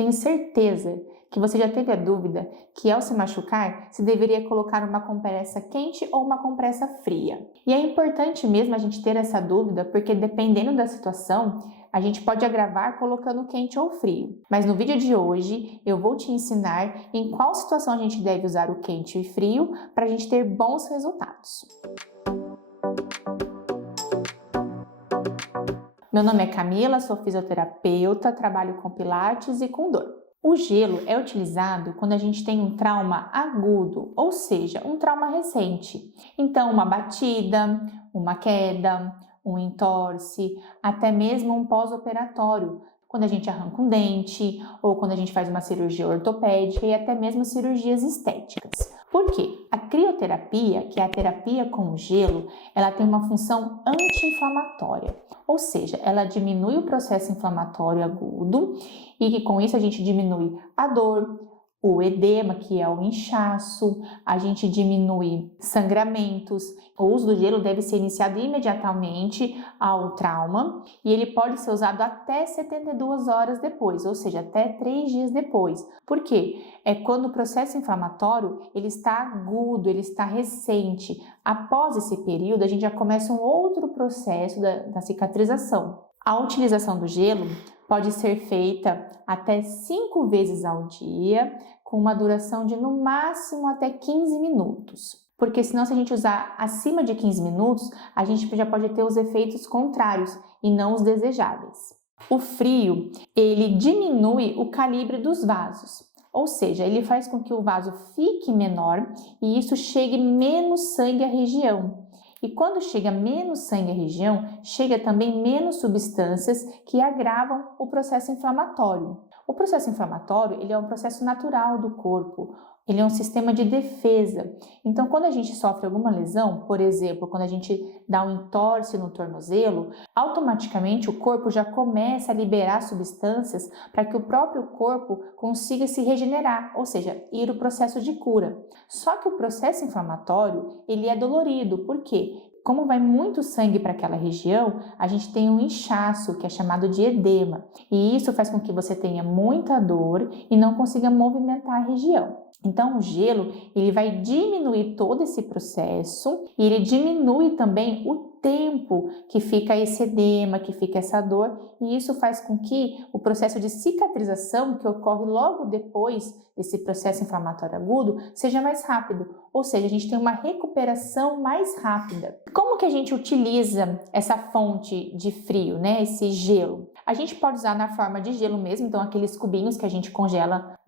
tenho certeza que você já teve a dúvida que ao se machucar, se deveria colocar uma compressa quente ou uma compressa fria. E é importante mesmo a gente ter essa dúvida, porque dependendo da situação, a gente pode agravar colocando quente ou frio. Mas no vídeo de hoje, eu vou te ensinar em qual situação a gente deve usar o quente e frio para a gente ter bons resultados. Meu nome é Camila, sou fisioterapeuta, trabalho com pilates e com dor. O gelo é utilizado quando a gente tem um trauma agudo, ou seja, um trauma recente. Então, uma batida, uma queda, um entorse, até mesmo um pós-operatório, quando a gente arranca um dente, ou quando a gente faz uma cirurgia ortopédica e até mesmo cirurgias estéticas. Por quê? A crioterapia, que é a terapia com o gelo, ela tem uma função anti-inflamatória, ou seja, ela diminui o processo inflamatório agudo e que com isso a gente diminui a dor, o edema, que é o inchaço, a gente diminui sangramentos. O uso do gelo deve ser iniciado imediatamente ao trauma e ele pode ser usado até 72 horas depois, ou seja, até 3 dias depois. Por quê? É quando o processo inflamatório ele está agudo, ele está recente. Após esse período, a gente já começa um outro processo da cicatrização. A utilização do gelo pode ser feita até 5 vezes ao dia, com uma duração de no máximo até 15 minutos. Porque senão, se a gente usar acima de 15 minutos, a gente já pode ter os efeitos contrários e não os desejáveis. O frio, ele diminui o calibre dos vasos, ou seja, ele faz com que o vaso fique menor e isso chegue menos sangue à região. E quando chega menos sangue à região, chega também menos substâncias que agravam o processo inflamatório. O processo inflamatório ele é um processo natural do corpo, ele é um sistema de defesa. Então, quando a gente sofre alguma lesão, por exemplo, quando a gente dá um entorse no tornozelo, automaticamente o corpo já começa a liberar substâncias para que o próprio corpo consiga se regenerar, ou seja, ir o processo de cura. Só que o processo inflamatório, ele é dolorido, por quê? Como vai muito sangue para aquela região, a gente tem um inchaço, que é chamado de edema. E isso faz com que você tenha muita dor e não consiga movimentar a região. Então, o gelo, ele vai diminuir todo esse processo e ele diminui também o tempo que fica esse edema, que fica essa dor, e isso faz com que o processo de cicatrização que ocorre logo depois desse processo inflamatório agudo seja mais rápido, ou seja, a gente tem uma recuperação mais rápida. Como que a gente utiliza essa fonte de frio, né, esse gelo? A gente pode usar na forma de gelo mesmo, então aqueles cubinhos que a gente congela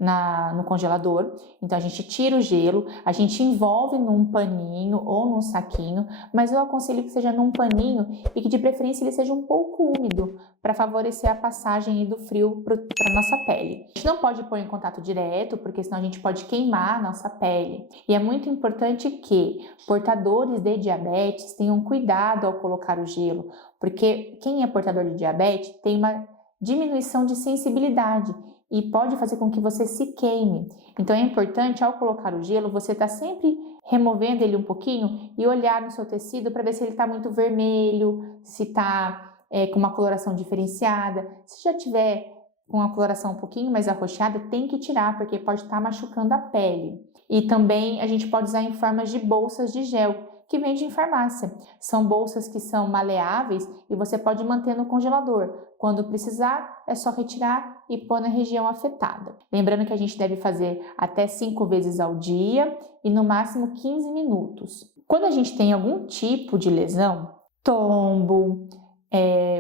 no congelador. Então a gente tira o gelo, a gente envolve num paninho ou num saquinho, mas eu aconselho que seja num paninho e que de preferência ele seja um pouco úmido para favorecer a passagem do frio para a nossa pele. A gente não pode pôr em contato direto, porque senão a gente pode queimar a nossa pele. E é muito importante que portadores de diabetes tenham cuidado ao colocar o gelo, porque quem é portador de diabetes tem uma diminuição de sensibilidade e pode fazer com que você se queime. Então é importante, ao colocar o gelo, você tá sempre removendo ele um pouquinho e olhar no seu tecido para ver se ele está muito vermelho, se está com uma coloração diferenciada. Se já tiver com a coloração um pouquinho mais arroxeada, tem que tirar, porque pode estar machucando a pele. E também a gente pode usar em formas de bolsas de gel, que vende em farmácia. São bolsas que são maleáveis e você pode manter no congelador. Quando precisar, é só retirar e pôr na região afetada. Lembrando que a gente deve fazer até 5 vezes ao dia e no máximo 15 minutos. Quando a gente tem algum tipo de lesão, tombo,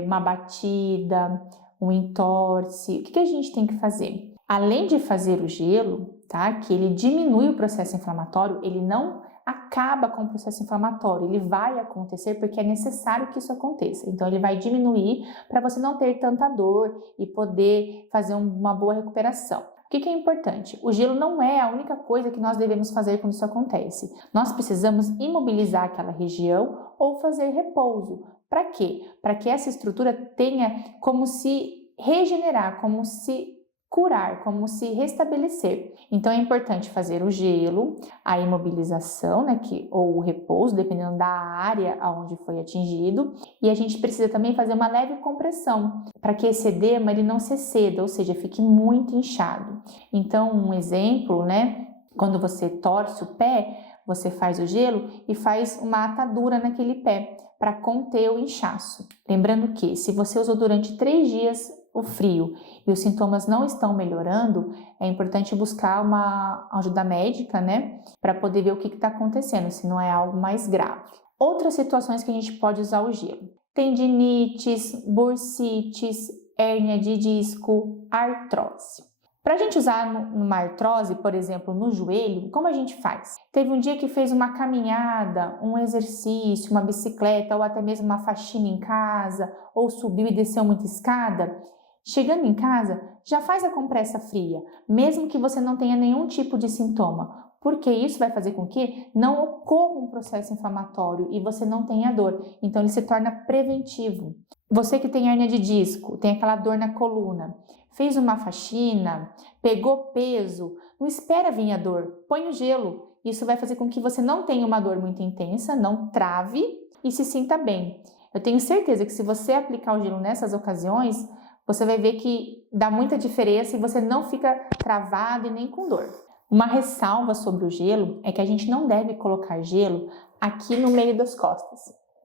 uma batida, um entorse, o que a gente tem que fazer? Além de fazer o gelo, tá? Que ele diminui o processo inflamatório, ele não acaba com o processo inflamatório, ele vai acontecer porque é necessário que isso aconteça. Então ele vai diminuir para você não ter tanta dor e poder fazer uma boa recuperação. O que é importante? O gelo não é a única coisa que nós devemos fazer quando isso acontece. Nós precisamos imobilizar aquela região ou fazer repouso. Para quê? Para que essa estrutura tenha como se regenerar, como se curar, como se restabelecer. Então é importante fazer o gelo, a imobilização, né, ou o repouso, dependendo da área onde foi atingido, e a gente precisa também fazer uma leve compressão, para que esse edema ele não se exceda, ou seja, fique muito inchado. Então, um exemplo, né, quando você torce o pé, você faz o gelo e faz uma atadura naquele pé, para conter o inchaço. Lembrando que, se você usou durante 3 dias o frio e os sintomas não estão melhorando, é importante buscar uma ajuda médica, né, para poder ver o que está acontecendo, se não é algo mais grave. Outras situações que a gente pode usar o gelo: tendinites, bursites, hérnia de disco, artrose. Para a gente usar numa artrose, por exemplo, no joelho, como a gente faz? Teve um dia que fez uma caminhada, um exercício, uma bicicleta ou até mesmo uma faxina em casa, ou subiu e desceu muita escada? Chegando em casa, já faz a compressa fria, mesmo que você não tenha nenhum tipo de sintoma, porque isso vai fazer com que não ocorra um processo inflamatório e você não tenha dor, então ele se torna preventivo. Você que tem hérnia de disco, tem aquela dor na coluna, fez uma faxina, pegou peso, não espera vir a dor, põe o gelo. Isso vai fazer com que você não tenha uma dor muito intensa, não trave e se sinta bem. Eu tenho certeza que se você aplicar o gelo nessas ocasiões, você vai ver que dá muita diferença e você não fica travado e nem com dor. Uma ressalva sobre o gelo é que a gente não deve colocar gelo aqui no meio das costas,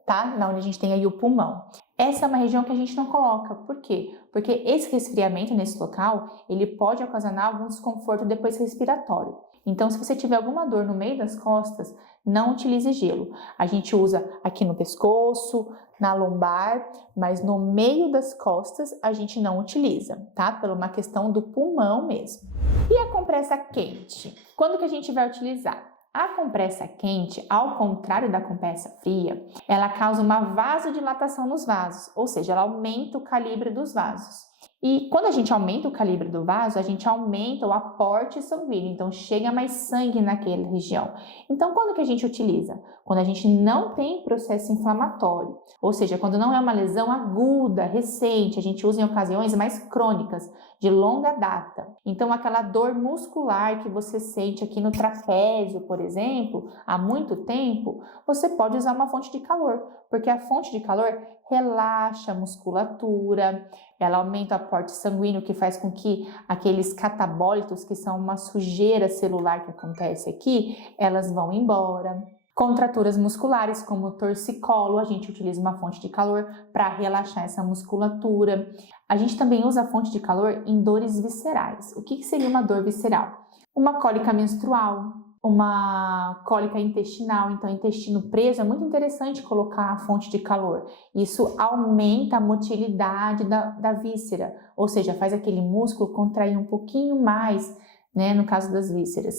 tá? Na onde a gente tem aí o pulmão. Essa é uma região que a gente não coloca. Por quê? Porque esse resfriamento nesse local, ele pode ocasionar algum desconforto depois respiratório. Então, se você tiver alguma dor no meio das costas, não utilize gelo. A gente usa aqui no pescoço, na lombar, mas no meio das costas a gente não utiliza, tá? Por uma questão do pulmão mesmo. E a compressa quente? Quando que a gente vai utilizar? A compressa quente, ao contrário da compressa fria, ela causa uma vasodilatação nos vasos, ou seja, ela aumenta o calibre dos vasos. E quando a gente aumenta o calibre do vaso, a gente aumenta o aporte sanguíneo, então chega mais sangue naquela região. Então, quando que a gente utiliza? Quando a gente não tem processo inflamatório, ou seja, quando não é uma lesão aguda, recente, a gente usa em ocasiões mais crônicas, de longa data. Então, aquela dor muscular que você sente aqui no trapézio, por exemplo, há muito tempo, você pode usar uma fonte de calor, porque a fonte de calor relaxa a musculatura, ela aumenta o aporte sanguíneo, que faz com que aqueles catabólitos, que são uma sujeira celular que acontece aqui, elas vão embora. Contraturas musculares, como o torcicolo, a gente utiliza uma fonte de calor para relaxar essa musculatura. A gente também usa a fonte de calor em dores viscerais. O que seria uma dor visceral? Uma cólica menstrual, uma cólica intestinal, então intestino preso, é muito interessante colocar a fonte de calor. Isso aumenta a motilidade da víscera, ou seja, faz aquele músculo contrair um pouquinho mais, né, no caso das vísceras.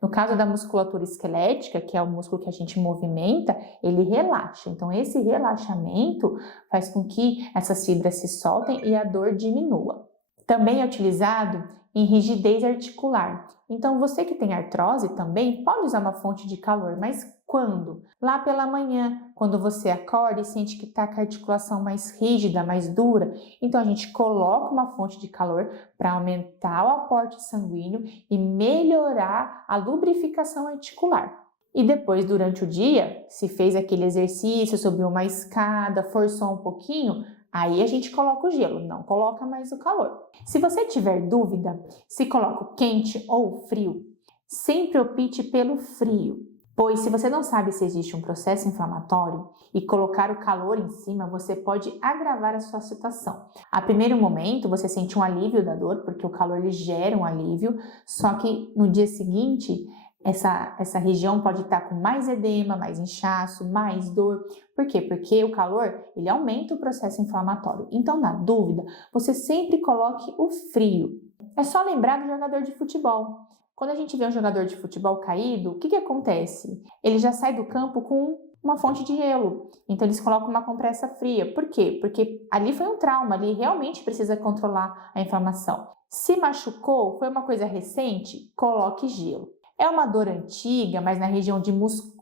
No caso da musculatura esquelética, que é o músculo que a gente movimenta, ele relaxa. Então, esse relaxamento faz com que essas fibras se soltem e a dor diminua. Também é utilizado em rigidez articular. Então, você que tem artrose também pode usar uma fonte de calor, mas quando? Lá pela manhã, quando você acorda e sente que está com a articulação mais rígida, mais dura. Então, a gente coloca uma fonte de calor para aumentar o aporte sanguíneo e melhorar a lubrificação articular. E depois, durante o dia, se fez aquele exercício, subiu uma escada, forçou um pouquinho, aí a gente coloca o gelo, não coloca mais o calor. Se você tiver dúvida se coloca o quente ou o frio, sempre opte pelo frio, pois se você não sabe se existe um processo inflamatório e colocar o calor em cima, você pode agravar a sua situação. A primeiro momento você sente um alívio da dor, porque o calor lhe gera um alívio, só que no dia seguinte essa região pode estar com mais edema, mais inchaço, mais dor. Por quê? Porque o calor, ele aumenta o processo inflamatório. Então, na dúvida, você sempre coloque o frio. É só lembrar do jogador de futebol. Quando a gente vê um jogador de futebol caído, o que acontece? Ele já sai do campo com uma fonte de gelo. Então, eles colocam uma compressa fria. Por quê? Porque ali foi um trauma, ali realmente precisa controlar a inflamação. Se machucou, foi uma coisa recente, coloque gelo. É uma dor antiga, mas na região de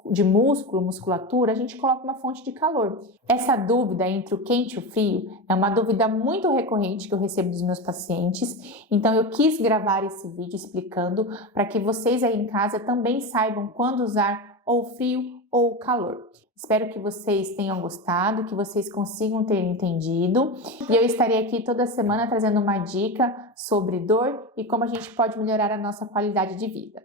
musculatura, a gente coloca uma fonte de calor. Essa dúvida entre o quente e o frio é uma dúvida muito recorrente que eu recebo dos meus pacientes, então eu quis gravar esse vídeo explicando para que vocês aí em casa também saibam quando usar ou frio ou calor. Espero que vocês tenham gostado, que vocês consigam ter entendido. E eu estarei aqui toda semana trazendo uma dica sobre dor e como a gente pode melhorar a nossa qualidade de vida.